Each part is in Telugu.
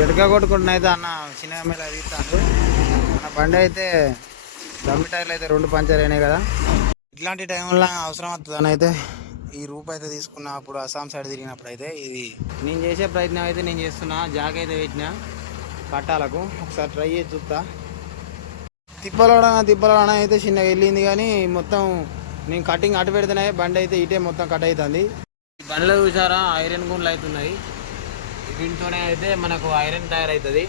జడక కొట్టుకుంటున్న అయితే అన్న చిన్న మీద తీస్తాడు మన బండి అయితే దమ్మి టైర్లు అయితే రెండు పంచర్ అయినాయి కదా. ఇట్లాంటి టైంలో అవసరం అవుతుంది అని అయితే. ఈ రూప్ అయితే తీసుకున్న అప్పుడు అస్సాం సైడ్ తిరిగినప్పుడు అయితే ఇది. నేను చేసే ప్రయత్నం అయితే నేను చేస్తున్నా. జాక్ అయితే పెట్టిన. పట్టాలకు. ఒకసారి ట్రై చేసి చూస్తా. తిప్పలోడ తిప్పలోడ అయితే చిన్నగా వెళ్ళింది కానీ మొత్తం నేను కటింగ్ అటు పెడితేనే బండి అయితే ఇటే మొత్తం కట్ అవుతుంది. బండ్లు చూసారా? ఐరన్ గుండ్లు అవుతున్నాయి. దీంతోనే అయితే మనకు ఐరన్ తయారవుతుంది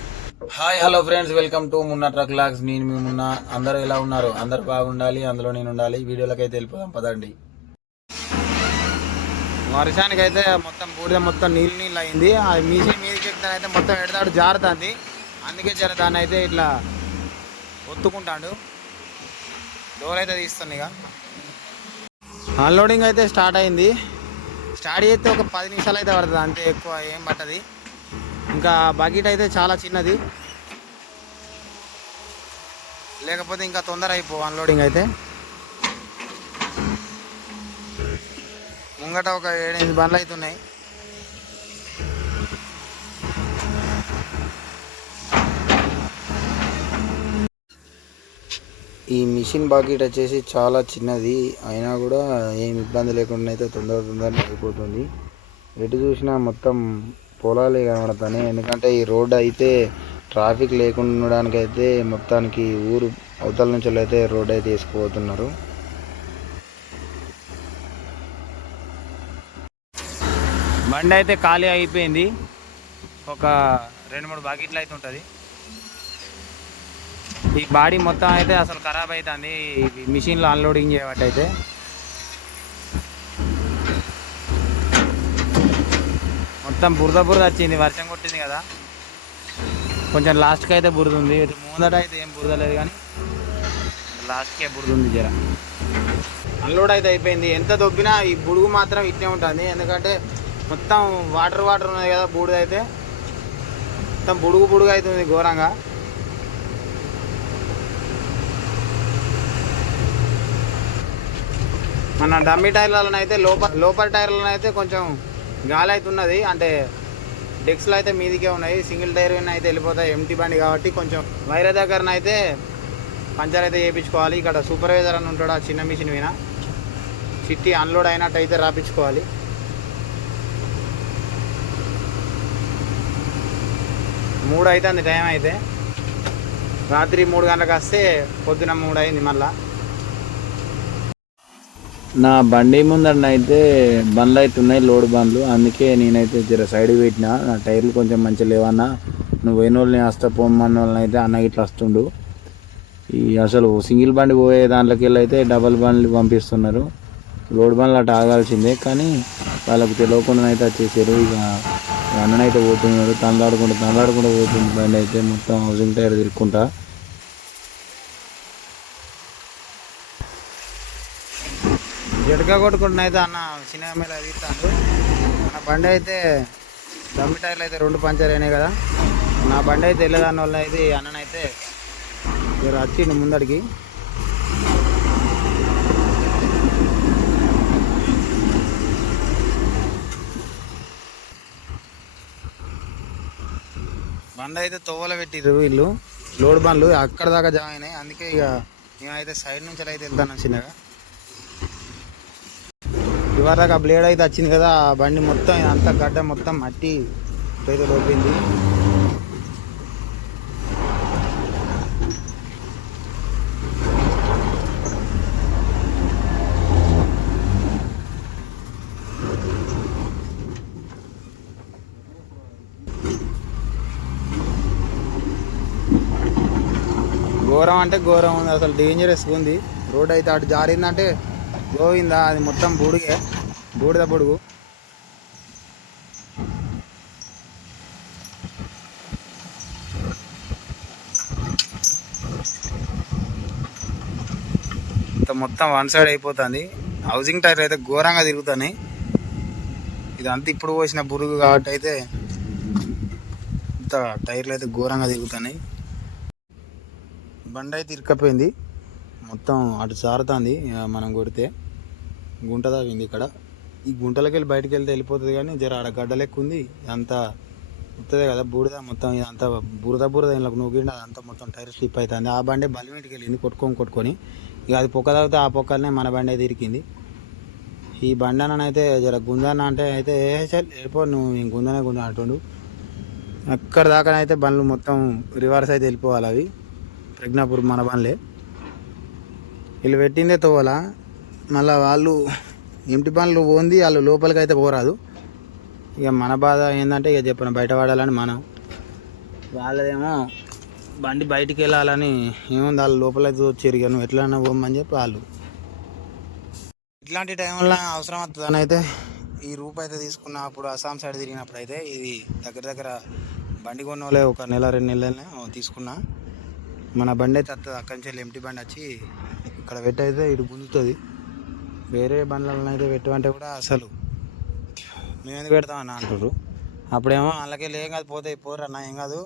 hi hello friends welcome to Munna truck logs. నేను మేము మున్నా. అందరూ ఎలా ఉన్నారు? అందరు బాగుండాలి అందులో నేను ఉండాలి. వీడియోలకి అయితే వెళ్ళిపోదాం పదండి. వర్షానికి అయితే మొత్తం బూడిద మొత్తం నీళ్ళు నీళ్ళు అయింది. ఆ మీసి మీదకి ఎక్కుతాను అయితే మొత్తం ఎడతాడు జారుతుంది. అందుకే జర దాన్ని అయితే ఇట్లా ఒత్తుకుంటాడు. డోర్ అయితే తీస్తాను ఇక. అన్లోడింగ్ అయితే స్టార్ట్ అయింది. స్టార్ట్ చేస్తే ఒక పది నిమిషాలు అయితే పడుతుంది అంతే ఎక్కువ ఏం పట్టది. ఇంకా బకెట్ అయితే చాలా చిన్నది. లేకపోతే ఇంకా తొందర అయిపో అన్లోడింగ్ అయితే. ముంగట ఒక ఏడెనిమిది బండ్లు అవుతున్నాయి ఈ మిషన్ బాకెట్ వచ్చేసి చాలా చిన్నది. అయినా కూడా ఏం ఇబ్బంది లేకుండా అయితే తొందర తొందరగా అయిపోతుంది. ఎటు చూసినా మొత్తం పొలాలే కనబడతాయి ఎందుకంటే ఈ రోడ్ అయితే ట్రాఫిక్ లేకుండా ఉండడానికి అయితే మొత్తానికి ఊరు అవతల నుంచి అయితే రోడ్ అయితే వేసుకుపోతున్నారు. బండి అయితే ఖాళీ అయిపోయింది. ఒక రెండు మూడు బాకెట్లు అయితే ఉంటుంది. ఈ బాడీ మొత్తం అయితే అసలు ఖరాబ్ అవుతుంది మిషన్లో అన్లోడింగ్ చేయబట్టి అయితే. మొత్తం బురద బురద వచ్చింది వర్షం కొట్టింది కదా. కొంచెం లాస్ట్కి అయితే బురద ఉంది. ముందట అయితే ఏం బురద లేదు కానీ లాస్ట్కే బురద ఉంది జర. అన్లోడ్ అయితే అయిపోయింది. ఎంత దొబ్బినా ఈ బుడుగు మాత్రం ఇట్టే ఉంటుంది. ఎందుకంటే మొత్తం వాటర్ వాటర్ ఉన్నది కదా బూడిద అయితే. మొత్తం బుడుగు బుడుగు అవుతుంది ఘోరంగా. మన డమ్మీ టైర్లలో అయితే లోపల లోపల టైర్లలో అయితే కొంచెం గాలి అయితే ఉన్నది అంటే డెక్స్లో అయితే మీదికే ఉన్నాయి. సింగిల్ టైర్ అయితే వెళ్ళిపోతాయి. ఎంటీ బండి కాబట్టి కొంచెం వైరే దగ్గర అయితే పంచర్ అయితే చేయించుకోవాలి. ఇక్కడ సూపర్వైజర్ అని ఉంటాడు ఆ చిన్న మిషన్ విన చిట్టి అన్లోడ్ అయినట్టు అయితే రాపించుకోవాలి. మూడు అవుతుంది టైం అయితే. రాత్రి మూడు గంటలకు వస్తే పొద్దున మూడు అయింది మళ్ళీ. నా బండి ముందర అయితే బండ్లు అయితే ఉన్నాయి లోడ్ బండ్లు. అందుకే నేనైతే జర సైడ్ పెట్టిన. నా టైర్లు కొంచెం మంచిగా లేవన్నా. నువ్వు పోయిన వాళ్ళని వస్తా పోమన్న వాళ్ళని అయితే అన్న ఇట్లా వస్తుండు. ఈ అసలు సింగిల్ బండి పోయే దాంట్లోకి వెళ్ళి అయితే డబల్ బండ్లు పంపిస్తున్నారు. లోడ్ బండ్లు అటు ఆగాల్సిందే కానీ వాళ్ళకి తెలియకుండా అయితే వచ్చేసారు. ఇక అన్ననైతే పోతున్నారు. తనలాడుకుంటూ తనలాడుకుంటూ పోతుంది బండి అయితే. మొత్తం హౌసింగ్ టైర్ తిరుక్కుంటా. జడక కొట్టుకుంటున్న అయితే అన్న చిన్న మీద తీస్తాడు మన బండి అయితే దమ్మి టైర్లు అయితే రెండు పంచర్ అయినాయి కదా. నా బండి అయితే వెళ్ళేదాని వల్ల అయితే అన్ననైతే మీరు వచ్చిండు ముందడికి. బండ అయితే తోవల పెట్టిర్రు వీళ్ళు. లోడ్ బండ్లు అక్కడ దాకా జామ్ అయినాయి. అందుకే ఇక మేమైతే సైడ్ నుంచి అయితే వెళ్తాను చిన్నగా. ఇవరాక బ్లేడ్ అయితే వచ్చింది కదా ఆ బండి మొత్తం అంతా గడ్డ మొత్తం మట్టి అయితే లోపింది. ఘోరం అంటే ఘోరం ఉంది అసలు డేంజరస్గా ఉంది. రోడ్ అయితే అటు జారిందంటే గోవిందా అది మొత్తం బూడిగే బూడిద బుడుగు. ఇంత మొత్తం వన్ సైడ్ అయిపోతుంది. హౌసింగ్ టైర్ అయితే ఘోరంగా తిరుగుతున్నాయి ఇదంతా ఇప్పుడు పోసిన బురుగు కాబట్టి అయితే ఇంత టైర్లు అయితే ఘోరంగా తిరుగుతున్నాయి. బండి అయితే ఇరుక్కపోయింది. మొత్తం అటు సారుతుంది మనం కొడితే. గుంట తాగింది ఇక్కడ. ఈ గుంటలోకి వెళ్ళి బయటకు వెళ్తే వెళ్ళిపోతుంది కానీ జర ఆడ గడ్డ లెక్క ఉంది. అంతా ఉత్తదే కదా బూడిద మొత్తం అంత బురద బురద ఇలా నూగిండి అదంతా మొత్తం టైర్ స్లిప్ అవుతుంది ఆ బండి బలిమిటికి వెళ్ళింది కొట్టుకొని కొట్టుకొని. ఇక అది పొక్క తాగితే ఆ పొక్కలనే మన బండి అయితే ఇరికింది ఈ బండి అన్న అయితే జర గుంజాన అంటే అయితే ఏ చల్ వెళ్ళిపో నువ్వు ఇంక గుంజనే గుంజ అంటుండు. అక్కడ దాకా అయితే బండ్లు మొత్తం రివర్స్ అయితే వెళ్ళిపోవాలి అవి. ప్రజ్ఞాపూర్ మన బండ్లే. వీళ్ళు పెట్టిందే తోవాలా. మళ్ళీ వాళ్ళు ఇంటి పనులు పోంది వాళ్ళు లోపలికి అయితే పోరాదు. ఇక మన బాధ ఏంటంటే ఇక చెప్పిన బయట పడాలని మనం. వాళ్ళదేమో బండి బయటికి వెళ్ళాలని ఏముంది వాళ్ళు లోపలైతే వచ్చారు ఇక నువ్వు ఎట్లా పోమని చెప్పి వాళ్ళు. ఇట్లాంటి టైంలో అవసరం అవుతుందని అయితే ఈ రూప్ అయితే తీసుకున్న అప్పుడు అస్సాం సైడ్ తిరిగినప్పుడు అయితే ఇది దగ్గర దగ్గర బండి కొన్నోలే ఒక నెల రెండు నెలలనే తీసుకున్నా. మన బండి అయితే వస్తుంది అక్కడి నుంచి వెళ్ళి ఎంటీ బండి వచ్చి ఇక్కడ పెట్టి అయితే ఇటు గుంజుతుంది. వేరే బండ్లలో అయితే పెట్టమంటే కూడా అసలు మేము ఎందుకు పెడతామని అంటారు అప్పుడేమో వాళ్ళకి ఏం కాదు పోతే పోరు అన్న ఏం కాదు.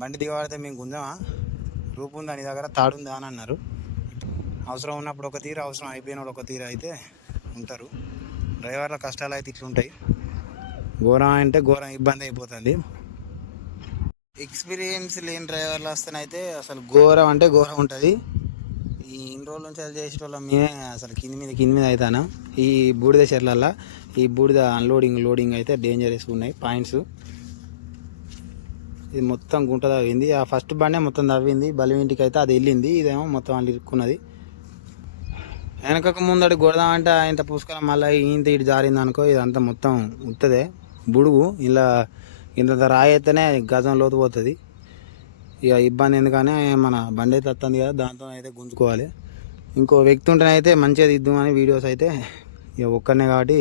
బండి దిగబడితే మేము గుంజామా? రూపు ఉందా నీ దగ్గర? తాడుందా అని అన్నారు. అవసరం ఉన్నప్పుడు ఒక తీరు అవసరం అయిపోయినప్పుడు ఒక తీరు అయితే ఉంటారు. డ్రైవర్ల కష్టాలు అయితే ఇట్లుంటాయి. ఘోరం అంటే ఘోరం ఇబ్బంది అయిపోతుంది. ఎక్స్పీరియన్స్ లేని డ్రైవర్లు వస్తేనైతే అసలు ఘోరం అంటే ఘోరం ఉంటుంది. ఈ ఇన్ని రోజుల నుంచి అది చేసేటోళ్ళం మేమే అసలు కింది మీద కింది మీద అవుతాను ఈ బూడిద చెర్లల్లో ఈ బూడిద అన్లోడింగ్ లోడింగ్ అయితే డేంజరస్ ఉన్నాయి పాయింట్స్ ఇది మొత్తం గుంట తవ్వింది ఆ ఫస్ట్ బండే మొత్తం తవ్వింది బలి ఇంటికి అయితే అది వెళ్ళింది. ఇదేమో మొత్తం వాళ్ళు ఇరుక్కున్నది. వెనకకు ముందడు కొడదామంటే ఇంత పుష్కలం మళ్ళీ ఇంత ఇటు జారింది అనుకో ఇదంతా మొత్తం ఉత్తదే. బుడుగు ఇలా ఇంత రాయి అయితేనే గజం లోతు పోతుంది. ఇక ఇబ్బంది ఎందుకని మన బండి అయితే వస్తుంది కదా దాంతో అయితే గుంజుకోవాలి. ఇంకో వ్యక్తి ఉంటేనే అయితే మంచిగా దిద్దామని వీడియోస్ అయితే ఇక ఒక్కనే కాబట్టి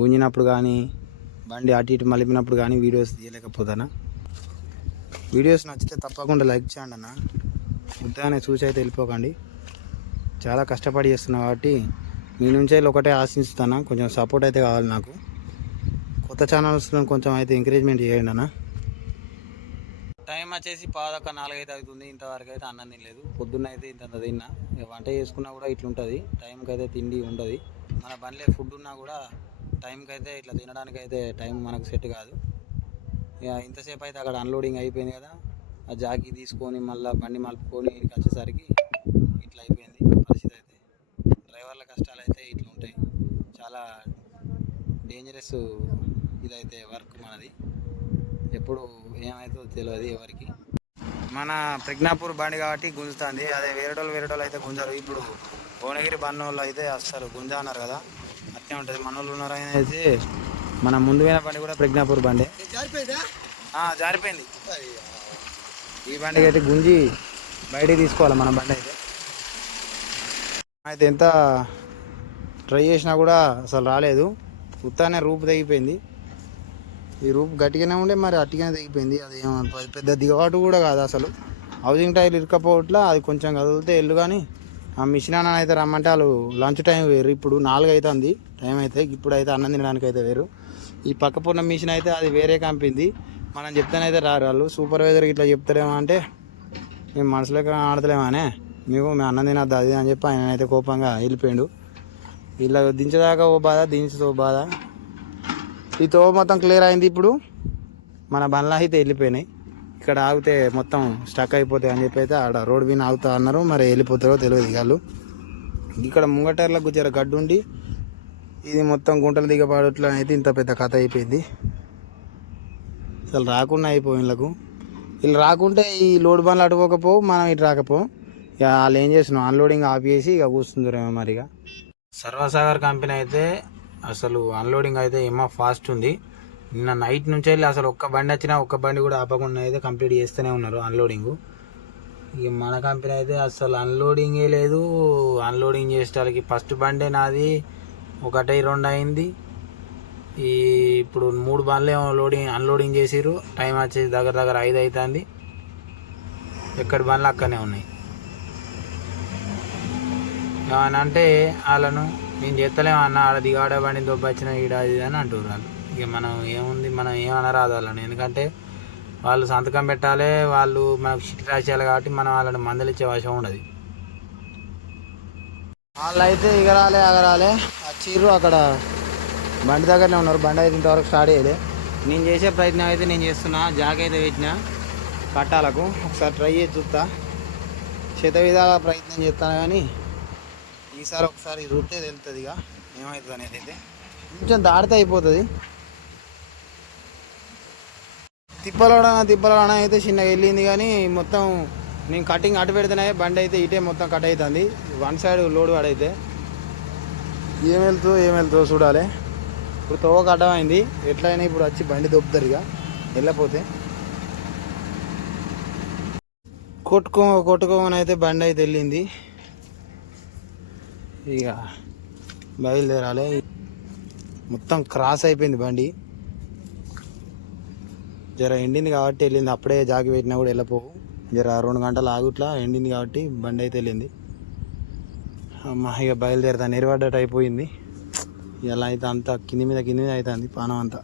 గుంజినప్పుడు కానీ బండి అటు ఇటు మలిపినప్పుడు కానీ వీడియోస్ తీయలేకపోతానా. వీడియోస్ నచ్చితే తప్పకుండా లైక్ చేయండి అన్న. ఉద్దానే చూసి అయితే వెళ్ళిపోకండి. చాలా కష్టపడి చేస్తున్నా కాబట్టి మీ నుంచే ఒకటే ఆశిస్తాను కొంచెం సపోర్ట్ అయితే కావాలి నాకు. కొత్త ఛానల్స్ కొంచెం అయితే ఎంకరేజ్మెంట్ చేయండి అన్న. టైం వచ్చేసి పాదొక్క నాలుగైతే అవుతుంది ఇంతవరకు అయితే అన్నం తినలేదు. పొద్దున్న అయితే ఇంత తిన్నా. వంట చేసుకున్నా కూడా ఇట్లుంటుంది. టైంకి అయితే తిండి ఉండదు. మన బండిలో ఫుడ్ ఉన్నా కూడా టైంకి అయితే ఇట్లా తినడానికి అయితే టైం మనకు సెట్ కాదు. ఇక ఇంతసేపు అయితే అక్కడ అన్లోడింగ్ అయిపోయింది కదా. ఆ జాకీ తీసుకొని మళ్ళీ బండి మలుపుకొని ఇక్కడికి వచ్చేసరికి ఇట్లా అయిపోయింది పరిస్థితి అయితే డ్రైవర్ల కష్టాలు అయితే ఇట్లా ఉంటాయి చాలా డేంజరస్ ఇదైతే వర్క్ మనది. ఎప్పుడు ఏమవుతుందో తెలియదు ఎవరికి. మన ప్రజ్ఞాపూర్ బండి కాబట్టి గుంజుతుంది. అదే వేరేటోళ్ళు వేరేటోళ్ళు అయితే గుంజారు. ఇప్పుడు భువనగిరి బండి వాళ్ళు అయితే అసలు గుంజ అన్నారు కదా. అట్నే ఉంటుంది. మన వాళ్ళు ఉన్నారు ఆయన అయితే మన ముందు పోయిన బండి కూడా ప్రజ్ఞాపూర్ బండి. జారిపోయింది? ఈ బండికి అయితే గుంజి బయటికి తీసుకోవాలి మన బండి అయితే. అయితే ఎంత ట్రై చేసినా కూడా అసలు రాలేదు. ఉత్తానే రూపు తెగిపోయింది. ఈ రూప్ గట్టిగానే ఉండే మరి అట్టిగానే తెగిపోయింది. అది ఏమో పెద్ద- దిగబాటు కూడా కాదు అసలు. హౌసింగ్ టైర్ ఇరుకపోవట్లా అది కొంచెం కదిలితే వెళ్ళు కానీ ఆ మిషన్ అన్న అయితే రమ్మంటే వాళ్ళు లంచ్ టైం వేరు ఇప్పుడు నాలుగు అవుతుంది టైం అయితే ఇప్పుడు అయితే అన్నం తినడానికి అయితే వేరు ఈ పక్క పొన్న మిషన్ అయితే అది వేరే కంపింది మనం చెప్తేనైతే రారు వాళ్ళు. సూపర్వైజర్ ఇట్లా చెప్తారేమో అంటే మేము మనసులోకి ఆడతలేమానే మీకు మేము అన్నం తినద్దు అది అని చెప్పి ఆయన అయితే కోపంగా వెళ్ళిపోయాడు. ఇలా దించదాకా ఓ బాధ దించుతో బాధ. ఈ తో మొత్తం క్లియర్ అయింది ఇప్పుడు. మన బండ్లు అయితే వెళ్ళిపోయినాయి. ఇక్కడ ఆగితే మొత్తం స్టక్ అయిపోతాయి అని చెప్పి అయితే ఆడ రోడ్ మీద ఆగుతా అన్నారు. మరి వెళ్ళిపోతారో తెలియదు వాళ్ళు. ఇక్కడ ముంగటర్ల గుజ్జర గడ్డు ఉండి ఇది మొత్తం గుంటలు దిగబాడుట్లా అయితే ఇంత పెద్ద కథ అయిపోయింది. అసలు రాకుండా అయిపోయి వీళ్ళకు. వీళ్ళు రాకుంటే ఈ లోడ్ బండ్లు అటుపోకపోవు మనం ఇటు రాకపో ఇక వాళ్ళు ఏం చేస్తున్నాం అన్లోడింగ్ ఆపేసి ఇక కూస్తుందిరేమో మరి ఇక. సర్వసాగర్ కంపెనీ అయితే అసలు అన్లోడింగ్ అయితే ఏమో ఫాస్ట్ ఉంది. నిన్న నైట్ నుంచి వెళ్ళి అసలు ఒక్క బండి వచ్చినా ఒక్క బండి కూడా ఆపకుండా అయితే కంప్లీట్ చేస్తూనే ఉన్నారు అన్లోడింగ్ ఇక మన కంపెనీ అయితే అసలు అన్లోడింగే లేదు. అన్లోడింగ్ చేసేటానికి ఫస్ట్ బండే నాది. ఒకటై రెండు అయింది. ఈ ఇప్పుడు మూడు బండ్లు ఏమో లోడింగ్ అన్లోడింగ్ చేసిరు టైం వచ్చేసి దగ్గర దగ్గర ఐదు అవుతుంది ఎక్కడి బండ్లు అక్కడనే ఉన్నాయి. ఏమన్నా అంటే వాళ్ళను నేను చేస్తలేము అన్న ఆడ దిగాడ బండి దొబ్బచ్చిన ఈడ అది ఇది అని అంటారు వాళ్ళు. ఇక మనం ఏముంది మనం ఏమనరాదు వాళ్ళని. ఎందుకంటే వాళ్ళు సంతకం పెట్టాలి వాళ్ళు మనకు చిట్టి రాసేయాలి కాబట్టి మనం వాళ్ళని మందలిచ్చే ఇచ్చే ఉండదు. వాళ్ళు అయితే ఎగరాలే ఎగరాలే వచ్చిర్రు అక్కడ. బండి దగ్గరనే ఉన్నారు. బండి అయితే ఇంతవరకు స్టార్ట్ చేయలే. నేను చేసే ప్రయత్నం అయితే నేను చేస్తున్నా. జాక్ అయితే పెట్టిన. పట్టాలకు ఒకసారి ట్రై చేసి చూస్తా. శత విధాల ప్రయత్నం చేస్తాను కానీ ఈసారి ఒకసారి చూస్తే తెలుస్తుంది ఇక ఏమవుతుంది అనేది అయితే. కొంచెం దాడితే అయిపోతుంది. తిప్పలోడ తిప్పలోడ అయితే చిన్నగా వెళ్ళింది కానీ మొత్తం నేను కటింగ్ అటు పెడితేనే బండి అయితే ఇటే మొత్తం కట్ అవుతుంది. వన్ సైడ్ లోడ్ పడైతే ఏం వెళ్తుందో ఏం వెళ్తుందో చూడాలి. ఇప్పుడు తోవ కట్టమైంది ఎట్లయినా ఇప్పుడు వచ్చి బండి దొబ్బుతారు ఇక. వెళ్ళపోతే కొట్టుకో కొట్టుకోమని అయితే బండి అయితే వెళ్ళింది. ఇక బయలుదేరాలి. మొత్తం క్రాస్ అయిపోయింది బండి. జర ఎండింది కాబట్టి వెళ్ళింది. అప్పుడే జాగి పెట్టినా కూడా వెళ్ళిపోవు. జర రెండు గంటలు ఆగుట్లా ఎండింది కాబట్టి బండి అయితే వెళ్ళింది. అమ్మ ఇక బయలుదేరుతా. నెరవడ్డట్టు అయిపోయింది ఇలా అయితే అంతా కింది మీద కింది మీద అవుతుంది పానం అంతా.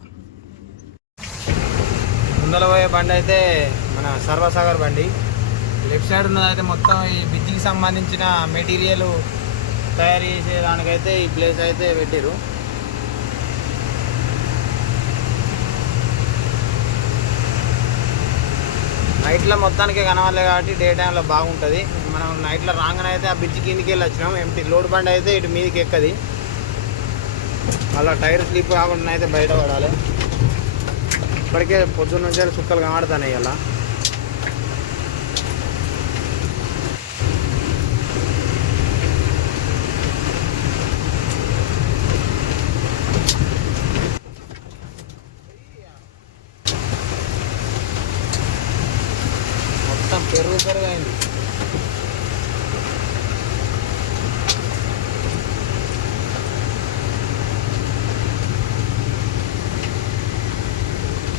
ముందర పోయే బండి అయితే మన సర్వసాగర్ బండి. లెఫ్ట్ సైడ్ ఉన్నదైతే మొత్తం ఈ బ్రిడ్జికి సంబంధించిన మెటీరియల్ తయారు చేసే దానికైతే ఈ ప్లేస్ అయితే పెట్టారు నైట్లో మొత్తానికి కనవాలి కాబట్టి డే టైంలో బాగుంటుంది. మనం నైట్లో రాగానే అయితే ఆ బ్రిడ్జ్ కిందికి వెళ్ళి వచ్చినాం ఎంటీ లోడ్ బండి అయితే ఇటు మీదకి ఎక్కది. అలా టైర్ స్లిప్ కాకుండా అయితే బయట పడాలి. ఇప్పటికే పొద్దున్న నుంచి సుక్కలు కనబడుతున్నాయి అలా మొత్తం పెరుగు పెరుగు అయింది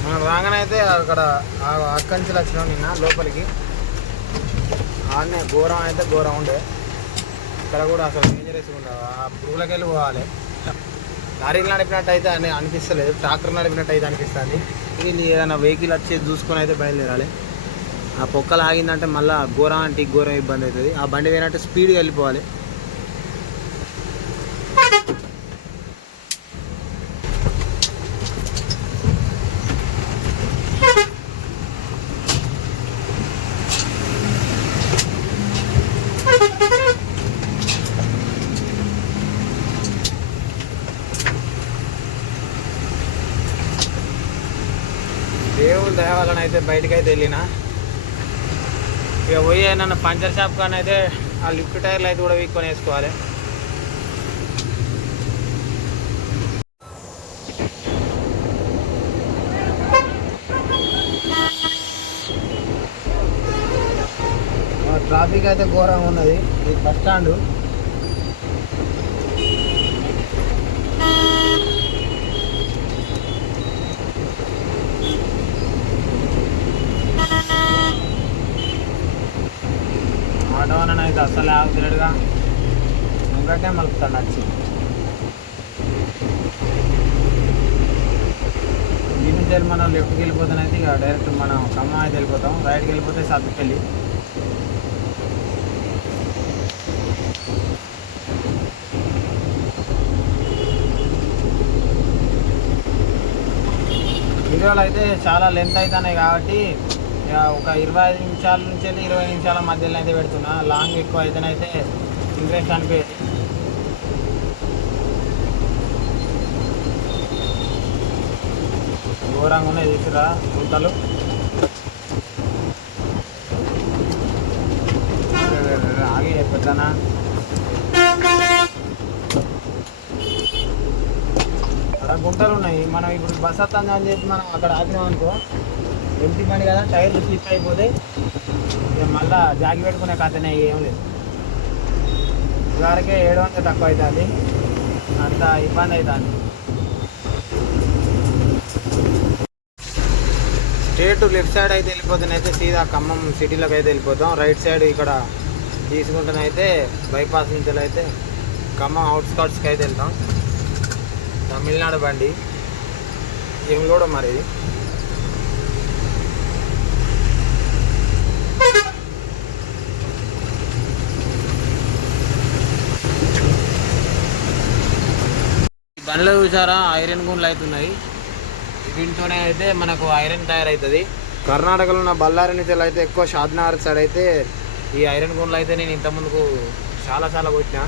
మనం రాగానే అయితే అక్కడ అక్కడి నుంచి వచ్చినాం నిన్న లోపలికి. ఆడనే ఘోరం అయితే ఘోరం ఉండే. ఇక్కడ కూడా అసలు డేంజరస్ ఉండదు ఆ పురుగులకెళ్ళి పోవాలి. లారీలు నడిపినట్టు అయితే అని అనిపిస్తలేదు. ట్రాక్టర్ నడిపినట్టు అయితే అనిపిస్తుంది. ఇది ఏదైనా వెహికల్ వచ్చేది చూసుకొని అయితే బయలుదేరాలి. ఆ పొక్కలు ఆగిందంటే మళ్ళీ ఘోరం అంటే ఘోరం ఇబ్బంది అవుతుంది. ఆ బండి పోయినట్టు స్పీడ్గా వెళ్ళిపోవాలి. దేవుడి దయ వలన అయితే బయటకు అయితే వెళ్ళిన. ఇక పోయి నన్ను పంచర్ షాప్ కానీ అయితే ఆ లిఫ్ట్ టైర్లు అయితే కూడా వీక్కొని వేసుకోవాలి. ట్రాఫిక్ అయితే ఘోరంగా ఉన్నది. ఇది బస్ స్టాండ్ ఆటో అన్న అయితే అస్సలు ముంగటే మలుపుతాడు నచ్చి. దీని నుంచి మనం లెఫ్ట్కి వెళ్ళిపోతానైతే ఇక డైరెక్ట్ మనం ఖమ్మం అయితే వెళ్ళిపోతాం. రైట్కి వెళ్ళిపోతే సత్తుకెళ్ళి వీడియోలు అయితే చాలా లెంత్ అవుతున్నాయి కాబట్టి ఒక ఇరవై ఐదు నిమిషాల నుంచి వెళ్ళి ఇరవై నిమిషాల మధ్యలో అయితే పెడుతున్నా. లాంగ్ ఎక్కువ అయితేనైతే ఇంట్రెస్ట్ అనిపించేది ఘోరంగా ఉన్నాయి తీసుకురా గుంతలు. ఆగి పెద్దనా. అక్కడ గుంటలు ఉన్నాయి. మనం ఇప్పుడు బస్ వస్తుంది అని చెప్పి మనం అక్కడ ఆగినాం అనుకో ఎంటీ బండి కదా టైర్లు స్లిప్ అయిపోతే ఇక మళ్ళా జాగి పెట్టుకునే కథనే ఏం లేదు. ఇదివరకే ఏడు వందలు తక్కువ అవుతుంది అంత ఇబ్బంది అవుతుంది. స్ట్రేట్ లెఫ్ట్ సైడ్ అయితే వెళ్ళిపోతేనైతే సీదా ఖమ్మం సిటీలోకి అయితే వెళ్ళిపోతాం. రైట్ సైడ్ ఇక్కడ తీసుకుంటేనైతే బైపాస్ నుంచి అయితే ఖమ్మం అవుట్స్కట్స్కి అయితే వెళ్తాం. తమిళనాడు బండి ఏం కూడా మరి ఇది చూసారా? ఐరన్ గుండ్లు అవుతున్నాయి దీంతోనే అయితే మనకు ఐరన్ తయారవుతుంది కర్ణాటకలో ఉన్న బళ్ళారి నుంచి అయితే ఎక్కువ షాద్నగర్ సైడ్ అయితే ఈ ఐరన్ గుండ్లు అయితే నేను ఇంత ముందుకు చాలా చాలా కొట్టిన.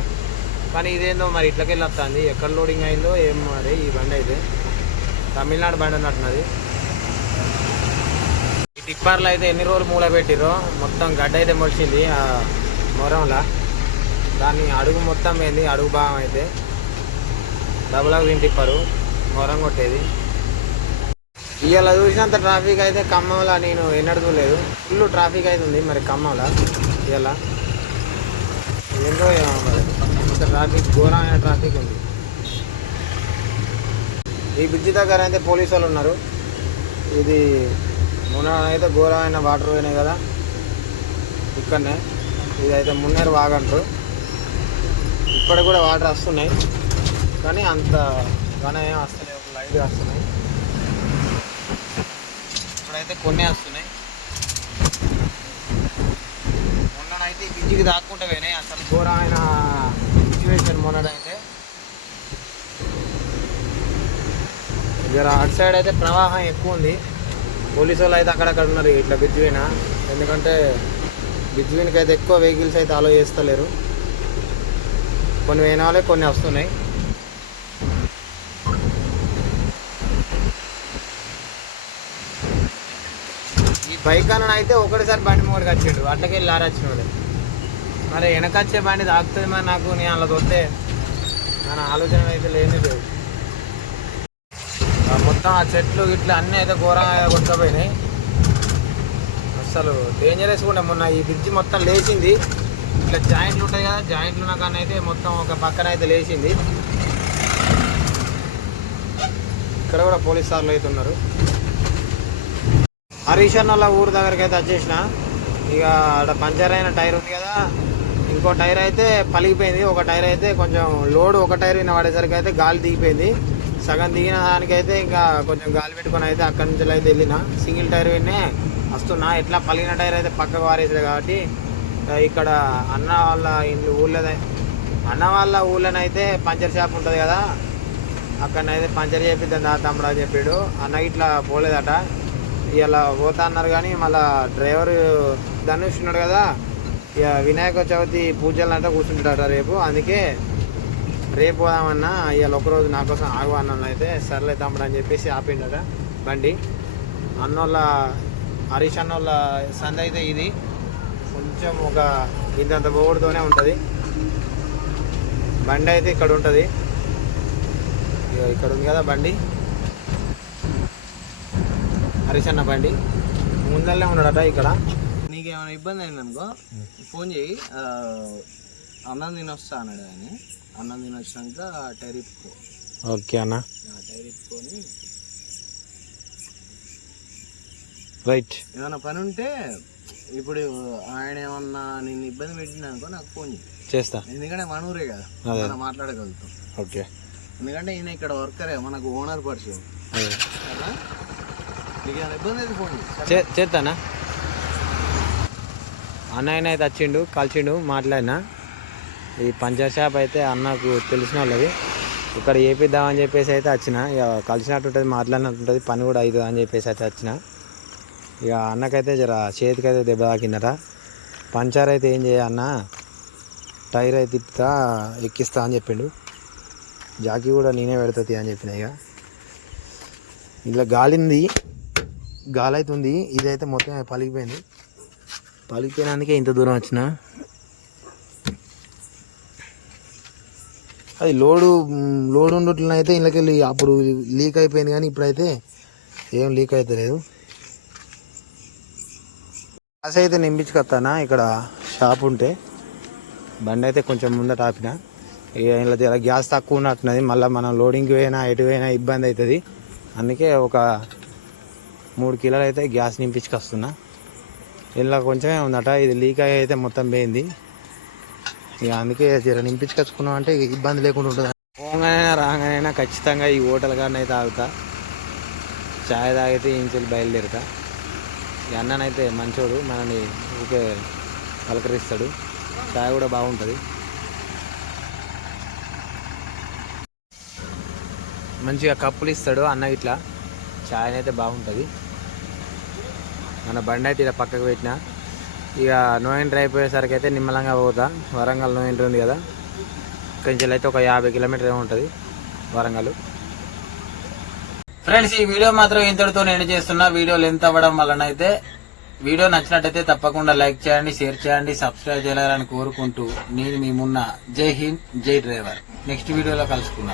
కానీ ఇదేందో మరి ఇట్లకెళ్ళి వస్తుంది ఎక్కడ లోడింగ్ అయిందో ఏం మరి ఈ బండి అయితే. తమిళనాడు బండి అన్నట్టున్నది. ఈ టిప్పర్లు అయితే ఎన్ని రోజులు మూల పెట్టిరో మొత్తం గడ్డ అయితే మొలిచింది ఆ మొరంలా. దాన్ని అడుగు మొత్తం ఏంది? అడుగు భాగం అయితే. డబుల్ విని టిప్పరు ఘోరం కొట్టేది. ఇవాళ చూసినంత ట్రాఫిక్ అయితే ఖమ్మంలో నేను ఎన్నడూ చూడలేదు. ఫుల్ ట్రాఫిక్ అయితే ఉంది మరి ఖమ్మంలో. ఇవాళ ఏందో ఇంత ట్రాఫిక్ ఘోరమైన ట్రాఫిక్ ఉంది. ఈ బ్రిడ్జి దగ్గర అయితే పోలీసు వాళ్ళు ఉన్నారు. ఇది మొన్న అయితే ఘోరమైన వాటర్ పోయినాయి కదా. ఇక్కడనే. ఇదైతే మున్నేరు వాగంటారు ఇప్పటికి కూడా వాటర్ వస్తున్నాయి. కానీ అంత ఘన ఏం వస్తలేవు లైట్గా వస్తున్నాయి. ఇప్పుడైతే కొన్ని వస్తున్నాయి. మొన్ననైతే ఈ బ్రిడ్జికి పోయినాయి. అసలు ఘోరమైన సిచ్యువేషన్ మొన్నడైతే జర అటు సైడ్ అయితే ప్రవాహం ఎక్కువ ఉంది. పోలీసు వాళ్ళు అయితే అక్కడక్కడ ఉన్నారు ఇట్లా బ్రిడ్జ్ పైన. ఎందుకంటే బ్రిడ్జ్ పైనకి అయితే ఎక్కువ వెహికల్స్ అయితే అలో చేస్తలేరు. కొన్ని పోయిన వాళ్ళే కొన్ని వస్తున్నాయి ఈ బైక్ అన్న అయితే ఒకటిసారి బండి మూడు వచ్చిండు అట్లకెళ్ళి లారీ వచ్చినాడు మరి వెనకొచ్చే బండి తాకుతుంది మరి నాకు నేను అలా తొస్తే మన ఆలోచన అయితే లేని లేదు మొత్తం ఆ చెట్లు ఇట్లా అన్నీ అయితే ఘోరంగా కొట్టుకుపోయినాయి. అసలు డేంజరస్ కూడా మొన్న ఈ బ్రిడ్జ్ మొత్తం లేచింది. ఇట్లా జాయింట్లు ఉంటాయి కదా జాయింట్లు ఉన్న కానీ అయితే మొత్తం ఒక పక్కన అయితే లేచింది. ఇక్కడ కూడా పోలీస్ సార్లు అయితే ఉన్నారు. హరీష్ అన్నల వాళ్ళ ఊరు దగ్గరికి అయితే వచ్చేసిన. ఇక ఆడ పంచర్ అయిన టైర్ ఉంది కదా ఇంకో టైర్ అయితే పలిగిపోయింది. ఒక టైర్ అయితే కొంచెం లోడ్ ఒక టైర్ విన పడేసరికి అయితే గాలి దిగిపోయింది. సగం దిగిన దానికైతే ఇంకా కొంచెం గాలి పెట్టుకొని అయితే అక్కడి నుంచి అయితే వెళ్ళిన. సింగిల్ టైర్ విన్నే వస్తున్నా. ఎట్లా పలిగిన టైర్ అయితే పక్కకు వారేసాడు కాబట్టి ఇక్కడ అన్న వాళ్ళ ఇంట్లో ఊళ్ళో అన్న వాళ్ళ ఊళ్ళోనైతే పంచర్ షాప్ ఉంటుంది కదా అక్కడనైతే పంచర్ చేపిద్దాం దా తమ్ముడు అని చెప్పాడు. అన్న ఇట్లా పోలేదట. ఇలా పోతా అన్నారు కానీ మళ్ళా డ్రైవర్ ధనుష్ ఉన్నాడు కదా ఇక వినాయక చవితి పూజలు అంటే కూర్చుంటాడట రేపు. అందుకే రేపు పోదామన్నా ఇవాళ ఒకరోజు నా కోసం ఆగు అన్న అయితే సర్లే తమ్ముడు అని చెప్పేసి ఆపిండట బండి. అన్నోళ్ళ హరీష్ అన్నోళ్ళ సంద అయితే ఇది. కొంచెం ఒక ఇంతంత బోర్డుతోనే ఉంటుంది. బండి అయితే ఇక్కడ ఉంటుంది. ఇక ఇక్కడ ఉంది కదా బండి. హరీష్ అన్న బండి. ముందల్లే ఉన్నాడట ఇక్కడ. నీకు ఏమైనా ఇబ్బంది అయింది అనుకో ఫోన్ చేయి. అన్నం తినొస్తా అన్నాడు ఆయన. అన్నం తినొచ్చినాక టైర్ ఇప్పుకో. ఓకే అన్న. టైర్ ఇప్పుకొని. రైట్. ఏమైనా పని ఉంటే ఇప్పుడు ఆయన ఏమన్నా నేను ఇబ్బంది పెట్టినా అనుకో నాకు ఫోన్ చేస్తా. ఎందుకంటే మన ఊరే కదా. మనం మాట్లాడగలుగుతాం. ఓకే. ఎందుకంటే ఈయన ఇక్కడ వర్కరే మనకు ఓనర్ పరిచయం. కదా? చేస్తానా అన్నయ్య అయితే వచ్చిండు కలిసిండు మాట్లాడినా. ఈ పంచర్ షాప్ అయితే అన్నకు తెలిసిన వాళ్ళది. ఇక్కడ చేపిద్దామని చెప్పేసి అయితే వచ్చిన. ఇక కలిసినట్టు ఉంటుంది మాట్లాడినట్టు ఉంటుంది పని కూడా అవుతుంది అని చెప్పేసి అయితే వచ్చిన. ఇక అన్నకైతే జర చేతికైతే దెబ్బ తాకిందట. పంచర్ అయితే ఏం చేయన్న టైర్ అయితే తిప్పుతా ఎక్కిస్తా అని చెప్పిండు. జాకీ కూడా నేనే పెడతాది అని చెప్పిన ఇక. ఇలా గాలింది. గాలి అయితే ఉంది ఇదైతే మొత్తం పలిగిపోయింది పలిగిపోయినందుకే ఇంత దూరం వచ్చిన. అది లోడు లోడు లోడ్ ఉండట్లనైతే అయితే అప్పుడు లీక్ అయిపోయింది కానీ ఇప్పుడైతే ఏం లీక్ అయితే లేదు. గ్యాస్ అయితే నింపించుకొస్తానా ఇక్కడ షాప్ ఉంటే. బండి అయితే కొంచెం ముందట ఆపిన. ఇక ఇలా గ్యాస్ తక్కువ ఉన్నట్టున్నది. మళ్ళీ మనం లోడింగ్కి పోయినా ఎటు పోయినా ఇబ్బంది అవుతుంది. అందుకే ఒక మూడు కిలోలు అయితే గ్యాస్ నింపించుకొస్తున్నా. ఇలా కొంచెమే ఉందట ఇది లీక్ అయ్యి అయితే మొత్తం పోయింది. ఇక అందుకే జర నింపించుకొచ్చుకున్నాం అంటే ఇబ్బంది లేకుండా ఉంటుంది. పోగానైనా రాగానైనా ఖచ్చితంగా ఈ హోటల్ కానీ అయితే ఆగుతా చాయ్ తాగితే ఇంచులు బయలుదేరుతా. ఈ అన్ననైతే మంచోడు మనని ఊకే పలకరిస్తాడు. చాయ్ కూడా బాగుంటుంది. మంచిగా కప్పులు ఇస్తాడు అన్న ఇట్లా. ఛాయ్ అయితే బాగుంటుంది. మన బండి అయితే ఇలా పక్కకు పెట్టిన. ఇక నో ఎంట్రీ అయిపోయేసరికి అయితే నిమ్మలంగా పోతా. వరంగల్ నో ఎంట్రీ ఉంది కదా. కొంచెం అయితే ఒక యాభై కిలోమీటర్ ఏమో ఉంటుంది. వరంగల్. ఫ్రెండ్స్ ఈ వీడియో మాత్రం ఇంతటితో నేను చేస్తున్నా. వీడియో లెంత్ అవ్వడం వలన అయితే వీడియో నచ్చినట్టయితే తప్పకుండా లైక్ చేయండి షేర్ చేయండి సబ్స్క్రైబ్ చేయాలని కోరుకుంటూ నేను మీ మున్న. జై హింద్ జై డ్రైవర్. నెక్స్ట్ వీడియోలో కలుసుకున్నాను